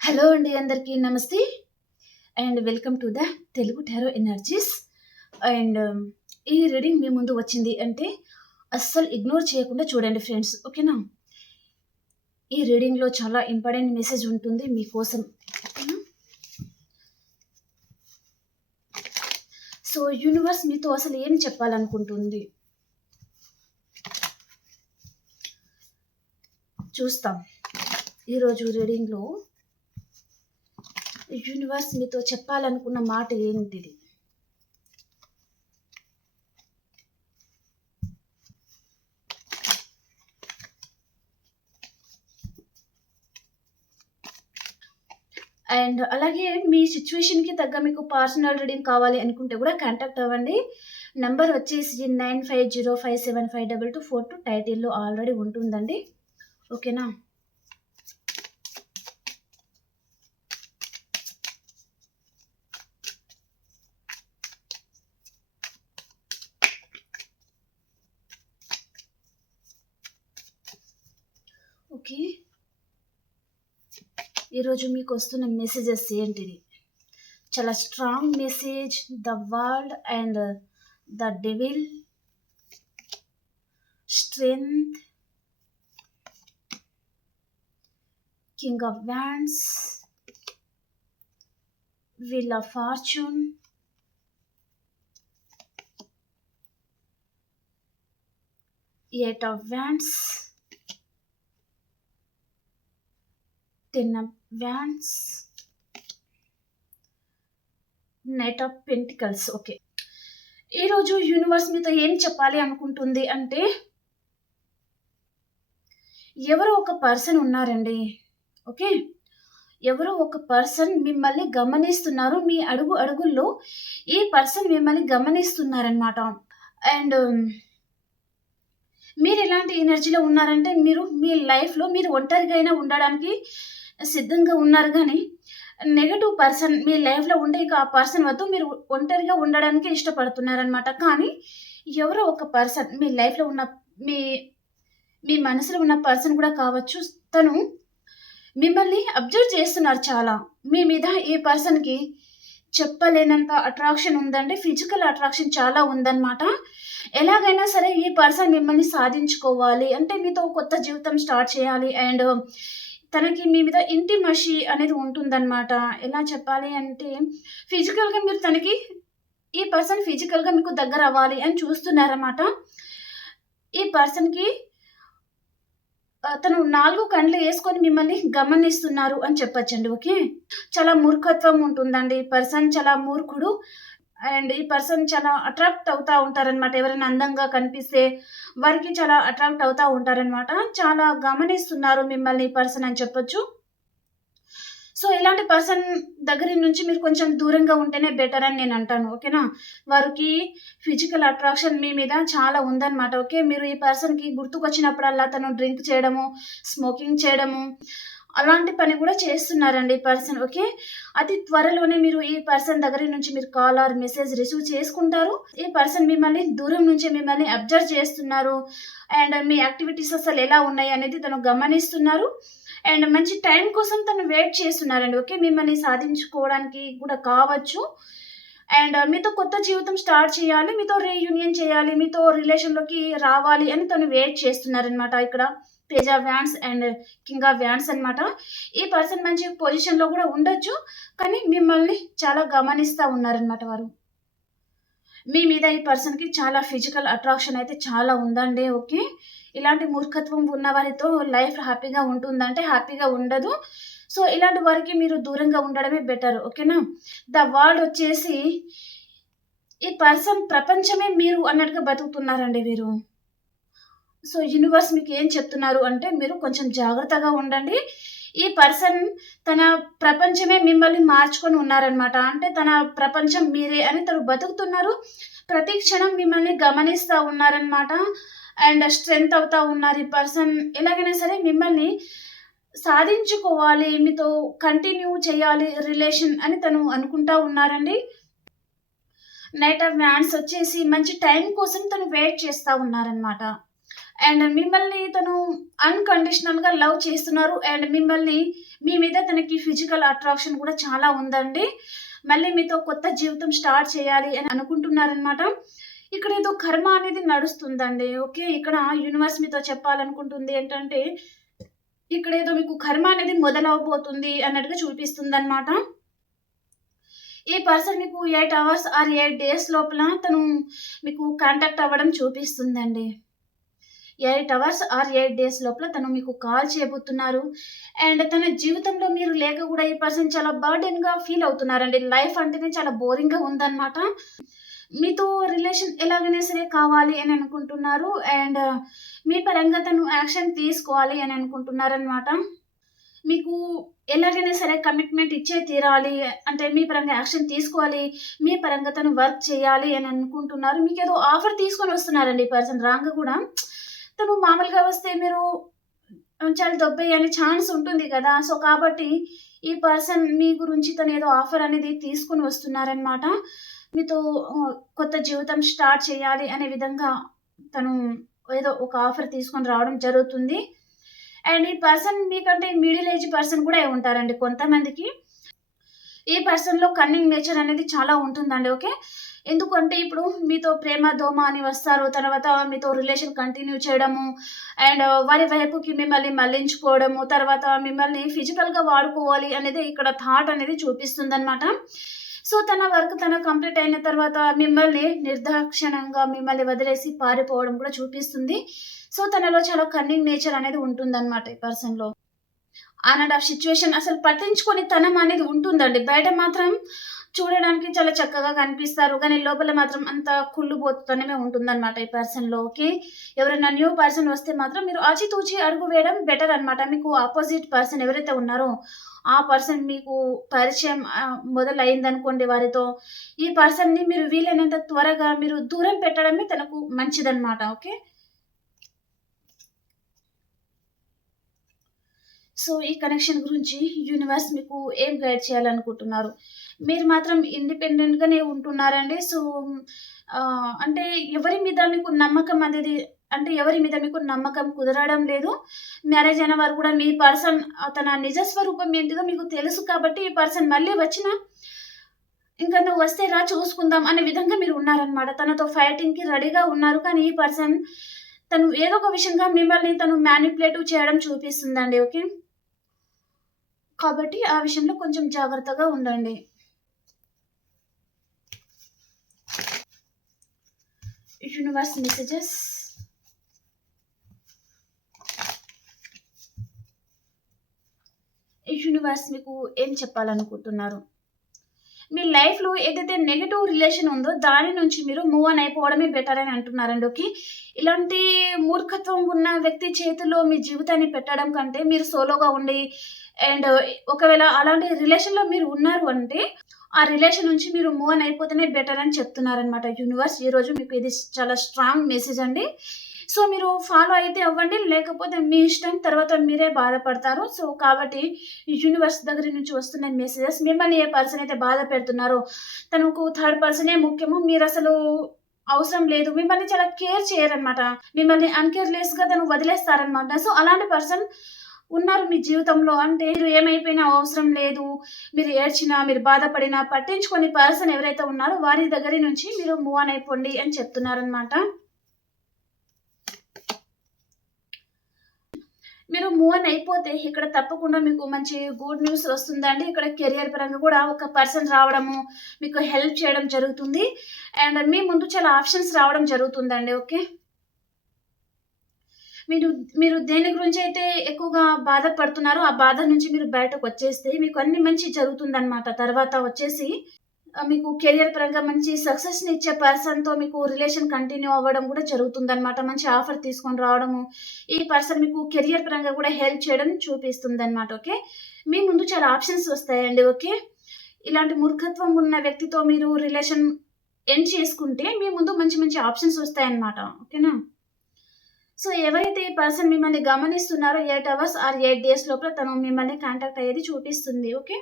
Hello అండి అందరికీ నమస్తే. And welcome to the Telugu tarot energies. And um, ఈ రీడింగ్ మీ ముందు వచ్చింది అంటే అస్సలు ఇగ్నోర్ చేయకుండా చూడండి ఫ్రెండ్స్ ఓకేనా? ఈ రీడింగ్లో చాలా ఇంపార్టెంట్ మెసేజ్ ఉంటుంది మీకోసం. సో యూనివర్స్ మీతో అసలు ఏం చెప్పాలనుకుంటుంది? చూస్తాం. ఈరోజు రీడింగ్లో యూనివర్స్ మీతో చెప్పాలనుకున్న మాట ఏంటిది? అండ్ అలాగే మీ సిచ్యువేషన్కి తగ్గ మీకు పర్సనల్ రీడింగ్ కావాలి అనుకుంటే కూడా కాంటాక్ట్ అవ్వండి. నెంబర్ వచ్చేసి nine five zero five seven five double two four two టైటిల్లో ఆల్రెడీ ఉంటుందండి. ఓకేనా ఓకే ఈరోజు మీకు వస్తున్న మెసేజెస్ ఏంటిది? చాలా strong message the world and the devil strength king of wands wheel of fortune eight of wands ten of wands knight of pentacles okay ఈరోజు universe మీతో ఏం చెప్పాలి అనుకుంటుంది అంటే ఎవరో ఒక పర్సన్ ఉన్నారండి ఓకే ఎవరో ఒక పర్సన్ మిమ్మల్ని గమనిస్తున్నారు మీ అడుగు అడుగుల్లో ఈ పర్సన్ మిమ్మల్ని గమనిస్తున్నారనమాట అండ్ um, మీరు ఎలాంటి ఎనర్జీలో ఉన్నారంటే మీరు మీ లైఫ్లో మీరు ఒంటరిగా అయినా ఉండడానికి సిద్ధంగా ఉన్నారు కానీ నెగటివ్ పర్సన్ మీ లైఫ్లో ఉండే ఆ పర్సన్ వద్ద మీరు ఒంటరిగా ఉండడానికి ఇష్టపడుతున్నారనమాట కానీ ఎవరో ఒక పర్సన్ మీ లైఫ్లో ఉన్న మీ మీ మనసులో ఉన్న పర్సన్ కూడా కావచ్చు తను మిమ్మల్ని అబ్జర్వ్ చేస్తున్నారు చాలా. మీ మీద ఈ పర్సన్కి చెప్పలేనంత అట్రాక్షన్ ఉందండి ఫిజికల్ అట్రాక్షన్ చాలా ఉందన్నమాట. ఎలాగైనా సరే ఈ పర్సన్ మిమ్మల్ని సాధించుకోవాలి. అంటే మీతో కొత్త జీవితం స్టార్ట్ చేయాలి. అండ్ తనకి మీ మీద ఇంటి మషి అనేది ఉంటుందన్నమాట. ఎలా చెప్పాలి అంటే ఫిజికల్గా మీరు తనకి ఈ పర్సన్ ఫిజికల్గా మీకు దగ్గర అవ్వాలి అని చూస్తున్నారన్నమాట. ఈ పర్సన్కి తను నాలుగు కండ్లు వేసుకొని మిమ్మల్ని గమనిస్తున్నారు అని చెప్పచ్చండి ఓకే? చాలా మూర్ఖత్వం ఉంటుందండి. ఈ పర్సన్ చాలా మూర్ఖుడు. అండ్ ఈ పర్సన్ చాలా అట్రాక్ట్ అవుతూ ఉంటారనమాట ఎవరైనా అందంగా కనిపిస్తే వారికి చాలా అట్రాక్ట్ అవుతూ ఉంటారనమాట చాలా గమనిస్తున్నారు మిమ్మల్ని ఈ పర్సన్ అని చెప్పొచ్చు. సో ఇలాంటి పర్సన్ దగ్గర నుంచి మీరు కొంచెం దూరంగా ఉంటేనే బెటర్ అని నేను అంటాను. ఓకేనా? వారికి ఫిజికల్ అట్రాక్షన్ మీ మీద చాలా ఉందన్నమాట. ఓకే? మీరు ఈ పర్సన్కి గుర్తుకొచ్చినప్పుడల్లా తను డ్రింక్ చేయడము స్మోకింగ్ చేయడము అలాంటి పని కూడా చేస్తున్నారండి ఈ పర్సన్ ఓకే? అతి త్వరలోనే మీరు ఈ పర్సన్ దగ్గర నుంచి మీరు కాల్ ఆర్ మెసేజ్ రిసీవ్ చేసుకుంటారు. ఈ పర్సన్ మిమ్మల్ని దూరం నుంచి మిమ్మల్ని అబ్జర్వ్ చేస్తున్నారు. అండ్ మీ యాక్టివిటీస్ అసలు ఎలా ఉన్నాయి అనేది తను గమనిస్తున్నారు. అండ్ మంచి టైం కోసం తను వెయిట్ చేస్తున్నారండి ఓకే? మిమ్మల్ని సాధించుకోవడానికి కూడా కావచ్చు. అండ్ మీతో కొత్త జీవితం స్టార్ట్ చేయాలి మీతో రీయూనియన్ చేయాలి మీతో రిలేషన్లోకి రావాలి అని తను వెయిట్ చేస్తున్నారనమాట ఇక్కడ. Page wands and king of wands అనమాట ఈ పర్సన్ మంచి పొజిషన్లో కూడా ఉండొచ్చు కానీ మిమ్మల్ని చాలా గమనిస్తూ ఉన్నారనమాట వారు. మీ మీద ఈ పర్సన్కి చాలా ఫిజికల్ అట్రాక్షన్ అయితే చాలా ఉందండి ఓకే? ఇలాంటి మూర్ఖత్వం ఉన్న వారితో లైఫ్ హ్యాపీగా ఉంటుందంటే హ్యాపీగా ఉండదు. సో ఇలాంటి వారికి మీరు దూరంగా ఉండడమే బెటర్ ఓకేనా? ద వరల్డ్ వచ్చేసి ఈ పర్సన్ ప్రపంచమే మీరు అన్నట్టుగా బతుకుతున్నారండి వీరు. సో యూనివర్స్ మీకు ఏం చెప్తున్నారు అంటే మీరు కొంచెం జాగ్రత్తగా ఉండండి. ఈ పర్సన్ తన ప్రపంచమే మిమ్మల్ని మార్చుకొని ఉన్నారనమాట అంటే తన ప్రపంచం మీరే అని తను బతుకుతున్నారు. ప్రతి క్షణం మిమ్మల్ని గమనిస్తూ ఉన్నారనమాట అండ్ స్ట్రెంగ్త్ అవుతా ఉన్నారు ఈ పర్సన్ ఎలాగైనా సరే మిమ్మల్ని సాధించుకోవాలి మీతో కంటిన్యూ చేయాలి రిలేషన్ అని తను అనుకుంటా ఉన్నారండి. నైట్ ఆఫ్ మ్యాన్స్ వచ్చేసి మంచి టైం కోసం తను వెయిట్ చేస్తూ ఉన్నారనమాట అండ్ మిమ్మల్ని తను అన్కండిషనల్గా లవ్ చేస్తున్నారు. అండ్ మిమ్మల్ని మీ మీద తనకి ఫిజికల్ అట్రాక్షన్ కూడా చాలా ఉందండి. మళ్ళీ మీతో కొత్త జీవితం స్టార్ట్ చేయాలి అని అనుకుంటున్నారనమాట ఇక్కడ ఏదో కర్మ అనేది నడుస్తుందండి. ఓకే ఇక్కడ యూనివర్స్ మీతో చెప్పాలనుకుంటుంది ఏంటంటే ఇక్కడ ఏదో మీకు కర్మ అనేది మొదలవబోతుంది అన్నట్టుగా చూపిస్తుంది అనమాట ఈ పర్సన్ మీకు eight hours or eight days లోపల తను మీకు కాంటాక్ట్ అవ్వడం చూపిస్తుందండి. Eight hours or eight days లోపల తను మీకు కాల్ చేయబోతున్నారు. అండ్ తన జీవితంలో మీరు లేక కూడా ఈ పర్సన్ చాలా బర్డెన్గా ఫీల్ అవుతున్నారండి. లైఫ్ అంటేనే చాలా బోరింగ్గా ఉందన్నమాట. మీతో రిలేషన్ ఎలాగైనా సరే కావాలి అని అనుకుంటున్నారు. అండ్ మీ పరంగా తను యాక్షన్ తీసుకోవాలి అని అనుకుంటున్నారనమాట మీకు ఎలాగైనా సరే కమిట్మెంట్ ఇచ్చే తీరాలి. అంటే మీ పరంగా యాక్షన్ తీసుకోవాలి. మీ పరంగా తను వర్క్ చేయాలి అని అనుకుంటున్నారు. మీకు ఏదో ఆఫర్ తీసుకొని వస్తున్నారండి ఈ పర్సన్. రాంగ్ కూడా. తను మామూలుగా వస్తే మీరు చాలా దొబ్బయ్యే ఛాన్స్ ఉంటుంది కదా. సో కాబట్టి ఈ పర్సన్ మీ గురించి తను ఏదో ఆఫర్ అనేది తీసుకుని వస్తున్నారనమాట మీతో కొత్త జీవితం స్టార్ట్ చేయాలి అనే విధంగా తను ఏదో ఒక ఆఫర్ తీసుకొని రావడం జరుగుతుంది. అండ్ ఈ పర్సన్ మీకంటే మిడిల్ ఏజ్ పర్సన్ కూడా ఉంటారండి కొంతమందికి. ఈ పర్సన్లో కన్నింగ్ నేచర్ అనేది చాలా ఉంటుందండి ఓకే? ఎందుకంటే ఇప్పుడు మీతో ప్రేమ దోమ అని వస్తారు. తర్వాత మీతో రిలేషన్ కంటిన్యూ చేయడము అండ్ uh, వారి వైపుకి మిమ్మల్ని మళ్ళించుకోవడము తర్వాత మిమ్మల్ని ఫిజికల్గా వాడుకోవాలి అనేది ఇక్కడ థాట్ అనేది చూపిస్తుంది అనమాట సో తన వర్క్ తన కంప్లీట్ అయిన తర్వాత మిమ్మల్ని నిర్దాక్షిణంగా మిమ్మల్ని వదిలేసి పారిపోవడం కూడా చూపిస్తుంది. సో తనలో చాలా కన్నింగ్ నేచర్ అనేది ఉంటుందన్నమాట ఈ పర్సన్లో ఆనడ్ ఆఫ్ సిచ్యువేషన్ అసలు పట్టించుకొని తనం అనేది ఉంటుందండి. బయట మాత్రం చూడడానికి చాలా చక్కగా కనిపిస్తారు. కానీ లోపల మాత్రం అంత కుళ్ళుబోతుతనమే ఉంటుందన్నమాట ఈ పర్సన్లోకి ఎవరైనా న్యూ పర్సన్ వస్తే మాత్రం మీరు ఆచితూచి అడుగు వేయడం బెటర్ అనమాట మీకు ఆపోజిట్ పర్సన్ ఎవరైతే ఉన్నారో ఆ పర్సన్ మీకు పరిచయం మొదలైందనుకోండి వారితో. ఈ పర్సన్ని మీరు వీలైనంత త్వరగా మీరు దూరం పెట్టడమే తనకు మంచిదన్నమాట. ఓకే సో ఈ కనెక్షన్ గురించి యూనివర్స్ మీకు ఏం గైడ్ చేయాలనుకుంటున్నారు? మీరు మాత్రం ఇండిపెండెంట్గానే ఉంటున్నారండి. సో అంటే ఎవరి మీద మీకు నమ్మకం అనేది అంటే ఎవరి మీద మీకు నమ్మకం కుదరడం లేదు. మ్యారేజ్ అయిన వారు కూడా మీ పర్సన్ తన నిజ స్వరూపం ఏంటిదో మీకు తెలుసు కాబట్టి ఈ పర్సన్ మళ్ళీ వచ్చిన ఇంకా నువ్వు వస్తే రా చూసుకుందాం అనే విధంగా మీరు ఉన్నారనమాట తనతో ఫైటింగ్కి రెడీగా ఉన్నారు కానీ ఈ పర్సన్ తను ఏదో ఒక విషయంగా మిమ్మల్ని తను మ్యానిపులేటివ్ చేయడం చూపిస్తుందండి ఓకే? కాబట్టి ఆ విషయంలో కొంచెం జాగ్రత్తగా ఉండండి. Universe messages యూనివర్స్ మీకు ఏం చెప్పాలనుకుంటున్నారు మీ లైఫ్లో ఏదైతే నెగిటివ్ రిలేషన్ ఉందో దాని నుంచి మీరు మూవ్ ఆన్ అయిపోవడమే బెటర్ అని అంటున్నారండి ఓకే? ఇలాంటి మూర్ఖత్వం ఉన్న వ్యక్తి చేతిలో మీ జీవితాన్ని పెట్టడం కంటే మీరు సోలోగా ఉండి అండ్ ఒకవేళ అలాంటి రిలేషన్లో మీరు ఉన్నారు అంటే ఆ రిలేషన్ నుంచి మీరు మూవ్ అని అయిపోతేనే బెటర్ అని చెప్తున్నారనమాట యూనివర్స్ ఈరోజు మీకు ఇది చాలా స్ట్రాంగ్ మెసేజ్ అండి. సో మీరు ఫాలో అయితే అవ్వండి లేకపోతే మీ ఇష్టం తర్వాత మీరే బాధపడతారు. సో కాబట్టి యూనివర్స్ దగ్గర నుంచి వస్తున్న మెసేజెస్ మిమ్మల్ని ఏ పర్సన్ అయితే బాధ పెడుతున్నారో తనకు థర్డ్ పర్సనే ముఖ్యము మీరు అసలు అవసరం లేదు. మిమ్మల్ని చాలా కేర్ చేయరనమాట మిమ్మల్ని అన్కేర్లెస్గా తను వదిలేస్తారనమాట సో అలాంటి పర్సన్ ఉన్నారు మీ జీవితంలో? అంటే మీరు ఏమైపోయినా అవసరం లేదు. మీరు ఏడ్చినా మీరు బాధపడినా పట్టించుకొని పర్సన్ ఎవరైతే ఉన్నారో వారి దగ్గర నుంచి మీరు మూవ్ ఆన్ అయిపోండి అని చెప్తున్నారనమాట మీరు మూవ్ ఆన్ అయిపోతే ఇక్కడ తప్పకుండా మీకు మంచి గుడ్ న్యూస్ వస్తుందండి. ఇక్కడ కెరియర్ పరంగా కూడా ఒక పర్సన్ రావడము మీకు హెల్ప్ చేయడం జరుగుతుంది. అండ్ మీ ముందు చాలా ఆప్షన్స్ రావడం జరుగుతుందండి ఓకే? మీరు మీరు దేని గురించి అయితే ఎక్కువగా బాధపడుతున్నారో ఆ బాధ నుంచి మీరు బయటకు వచ్చేస్తే మీకు అన్ని మంచి జరుగుతుందన్నమాట. తర్వాత వచ్చేసి మీకు కెరియర్ పరంగా మంచి సక్సెస్ని ఇచ్చే పర్సన్తో మీకు రిలేషన్ కంటిన్యూ అవ్వడం కూడా జరుగుతుందన్నమాట. మంచి ఆఫర్ తీసుకొని రావడము ఈ పర్సన్ మీకు కెరియర్ పరంగా కూడా హెల్ప్ చేయడం చూపిస్తుంది అనమాట ఓకే మీ ముందు చాలా ఆప్షన్స్ వస్తాయండి ఓకే ఇలాంటి మూర్ఖత్వం ఉన్న వ్యక్తితో మీరు రిలేషన్ ఎండ్ చేసుకుంటే మీ ముందు మంచి మంచి ఆప్షన్స్ వస్తాయన్నమాట ఓకేనా సో ఎవరైతే ఈ పర్సన్ మిమ్మల్ని గమనిస్తున్నారో eight hours or eight days లోపల తను మిమ్మల్ని కాంటాక్ట్ అయ్యేది చూపిస్తుంది ఓకే?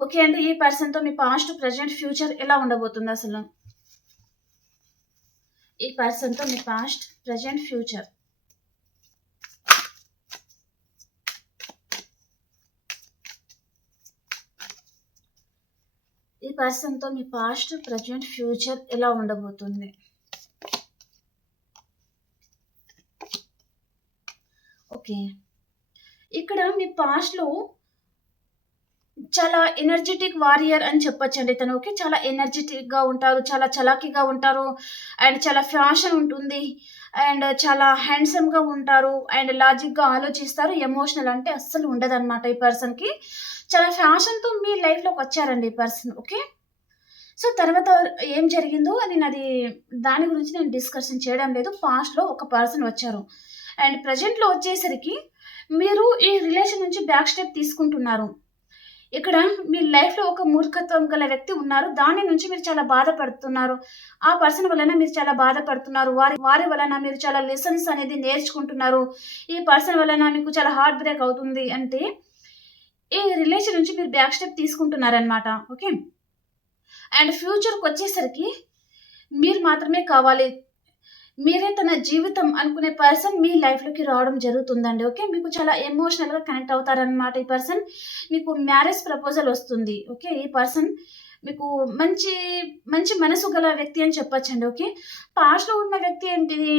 ఓకే అండి ఈ పర్సన్తో మీ పాస్ట్ ప్రజెంట్ ఫ్యూచర్ ఎలా ఉండబోతుంది అసలు? ఈ పర్సన్తో మీ పాస్ట్ ప్రజెంట్ ఫ్యూచర్ ఈ పర్సన్తో మీ పాస్ట్ ప్రజెంట్ ఫ్యూచర్ ఎలా ఉండబోతుంది? ఓకే. ఇక్కడ మీ పాస్ట్లో చాలా ఎనర్జెటిక్ వారియర్ అని చెప్పొచ్చండి తను ఓకే? చాలా ఎనర్జెటిక్గా ఉంటారు చాలా చలాకీగా ఉంటారు అండ్ చాలా ఫ్యాషన్ ఉంటుంది అండ్ చాలా హ్యాండ్సమ్గా ఉంటారు అండ్ లాజిక్గా ఆలోచిస్తారు ఎమోషనల్ అంటే అస్సలు ఉండదన్నమాట ఈ పర్సన్కి చాలా ఫ్యాషన్తో మీ లైఫ్లోకి వచ్చారండి ఈ పర్సన్ ఓకే? సో తర్వాత ఏం జరిగిందో నేను అది దాని గురించి నేను డిస్కషన్ చేయడం లేదు. పాస్ట్లో ఒక పర్సన్ వచ్చారు. అండ్ ప్రజెంట్లో వచ్చేసరికి మీరు ఈ రిలేషన్ నుంచి బ్యాక్ స్టెప్ తీసుకుంటున్నారు. ఇక్కడ మీ లైఫ్లో ఒక మూర్ఖత్వం గల వ్యక్తి ఉన్నారు. దాని నుంచి మీరు చాలా బాధపడుతున్నారు. ఆ పర్సన్ వలన మీరు చాలా బాధపడుతున్నారు. వారి వారి వలన మీరు చాలా లెసన్స్ అనేది నేర్చుకుంటున్నారు. ఈ పర్సన్ వలన మీకు చాలా హార్ట్ బ్రేక్ అవుతుంది అంటే ఈ రిలేషన్ నుంచి మీరు బ్యాక్ స్టెప్ తీసుకుంటున్నారనమాట ఓకే? అండ్ ఫ్యూచర్కి వచ్చేసరికి మీరు మాత్రమే కావాలి. మీరే తన జీవితం అనుకునే పర్సన్ మీ లైఫ్లోకి రావడం జరుగుతుందండి ఓకే మీకు చాలా ఎమోషనల్గా కనెక్ట్ అవుతారనమాట ఈ పర్సన్ మీకు మ్యారేజ్ ప్రపోజల్ వస్తుంది ఓకే ఈ పర్సన్ మీకు మంచి మంచి మనసు గల వ్యక్తి అని చెప్పొచ్చండి ఓకే పాస్ట్లో ఉన్న వ్యక్తి ఏంటిది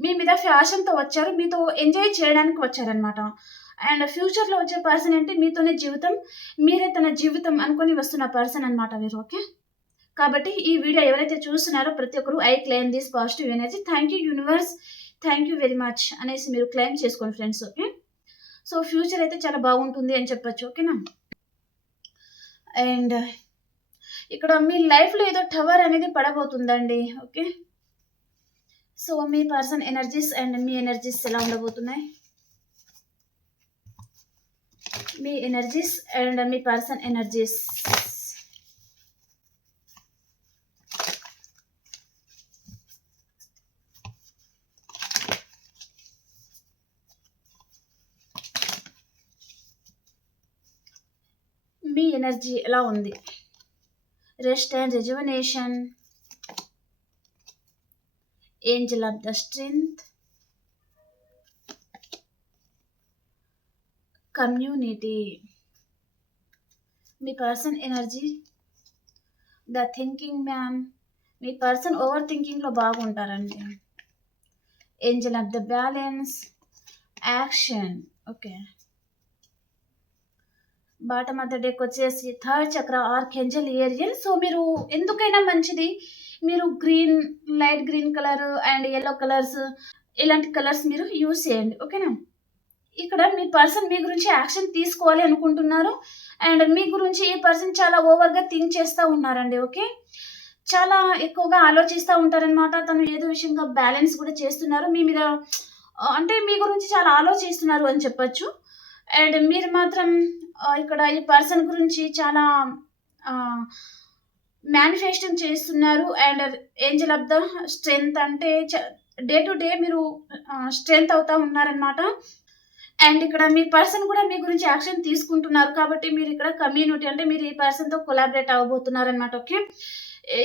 మీ మీద ఫ్యాషన్తో వచ్చారు మీతో ఎంజాయ్ చేయడానికి వచ్చారనమాట అండ్ ఫ్యూచర్లో వచ్చే పర్సన్ అంటే మీతోనే జీవితం మీరే తన జీవితం అనుకొని వస్తున్న పర్సన్ అనమాట మీరు ఓకే కాబట్టి ఈ వీడియో ఎవరైతే చూస్తున్నారో ప్రతి ఒక్కరు I claim this positive energy. Thank you universe thank you very much అనేసి మీరు క్లెయిమ్ చేసుకోండి ఫ్రెండ్స్ ఓకే? సో ఫ్యూచర్ అయితే చాలా బాగుంటుంది అని చెప్పచ్చు ఓకేనా? అండ్ ఇక్కడ మీ లైఫ్లో ఏదో టవర్ అనేది పడబోతుందండి ఓకే? సో మీ పర్సన్ ఎనర్జీస్ అండ్ మీ ఎనర్జీస్ ఎలా ఉండబోతున్నాయి? మీ ఎనర్జీస్ అండ్ మీ పర్సన్ ఎనర్జీస్ మీ ఎనర్జీ ఎలా ఉంది? Rest and rejuvenation. Angel of the strength. Community. Me person energy. The thinking man me person over థింకింగ్లో బాగుంటారండి. Angel of the balance. Action. Okay. Bottom of the deck వచ్చేసి third chakra archangel Ariel. So మీరు ఎందుకైనా మంచిది. మీరు green light green colour and yellow colours ఇలాంటి colours మీరు use చేయండి. ఓకేనా ఇక్కడ మీ పర్సన్ మీ గురించి యాక్షన్ తీసుకోవాలి అనుకుంటున్నారు. అండ్ మీ గురించి ఈ పర్సన్ చాలా ఓవర్గా థింక్ చేస్తూ ఉన్నారండి. ఓకే చాలా ఎక్కువగా ఆలోచిస్తూ ఉంటారనమాట తను ఏదో విషయంగా బ్యాలెన్స్ కూడా చేస్తున్నారు. మీ మీద అంటే మీ గురించి చాలా ఆలోచిస్తున్నారు అని చెప్పచ్చు. అండ్ మీరు మాత్రం ఇక్కడ ఈ పర్సన్ గురించి చాలా మేనిఫెస్టో చేస్తున్నారు. And angel of the strength అంటే డే టు డే మీరు స్ట్రెంగ్త్ అవుతా ఉన్నారనమాట అండ్ ఇక్కడ మీ పర్సన్ కూడా మీ గురించి యాక్షన్ తీసుకుంటున్నారు కాబట్టి మీరు ఇక్కడ కమ్యూనిటీ అంటే మీరు ఈ పర్సన్తో కొలాబరేట్ అవ్వబోతున్నారు అనమాట ఓకే?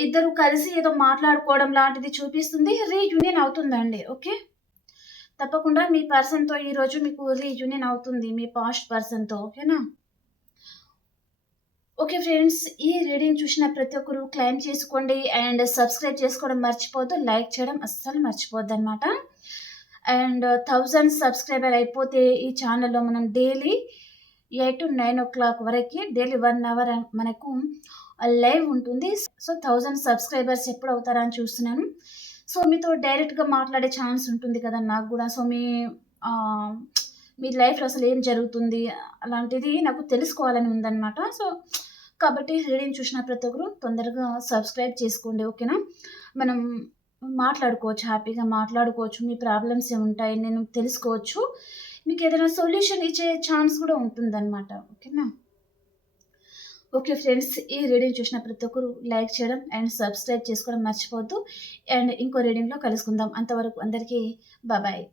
ఇద్దరు కలిసి ఏదో మాట్లాడుకోవడం లాంటిది చూపిస్తుంది. రీయూనియన్ అవుతుందండి ఓకే? తప్పకుండా మీ పర్సన్తో ఈరోజు మీకు రీయూనియన్ అవుతుంది మీ పాస్ట్ పర్సన్తో ఓకేనా? ఓకే ఫ్రెండ్స్ ఈ రీడింగ్ చూసిన ప్రతి ఒక్కరు క్లైమ్ చేసుకోండి అండ్ సబ్స్క్రైబ్ చేసుకోవడం మర్చిపోద్దు లైక్ చేయడం అస్సలు మర్చిపోద్దు అనమాట అండ్ థౌజండ్ సబ్స్క్రైబర్ అయిపోతే ఈ ఛానల్లో మనం daily eight to nine o'clock వరకు డైలీ వన్ అవర్ మనకు లైవ్ ఉంటుంది. సో థౌజండ్ సబ్స్క్రైబర్స్ ఎప్పుడు అవుతారని చూస్తున్నాను. సో మీతో డైరెక్ట్గా మాట్లాడే ఛాన్స్ ఉంటుంది కదా నాకు కూడా. సో మీ మీ లైఫ్లో అసలు ఏం జరుగుతుంది అలాంటిది నాకు తెలుసుకోవాలని ఉందన్నమాట. సో కాబట్టి రీడింగ్ చూసిన ప్రతి ఒక్కరు తొందరగా సబ్స్క్రైబ్ చేసుకోండి ఓకేనా? మనం మాట్లాడుకోవచ్చు హ్యాపీగా మాట్లాడుకోవచ్చు మీ ప్రాబ్లమ్స్ ఏముంటాయి నేను తెలుసుకోవచ్చు. మీకు ఏదైనా సొల్యూషన్ ఇచ్చే ఛాన్స్ కూడా ఉంటుందన్నమాట ఓకేనా? ఓకే ఫ్రెండ్స్ ఈ రీడింగ్ చూసిన ప్రతి ఒక్కరు లైక్ చేయడం అండ్ సబ్స్క్రైబ్ చేసుకోవడం మర్చిపోవద్దు. అండ్ ఇంకో రీడింగ్లో కలుసుకుందాం. అంతవరకు అందరికీ బాబాయ్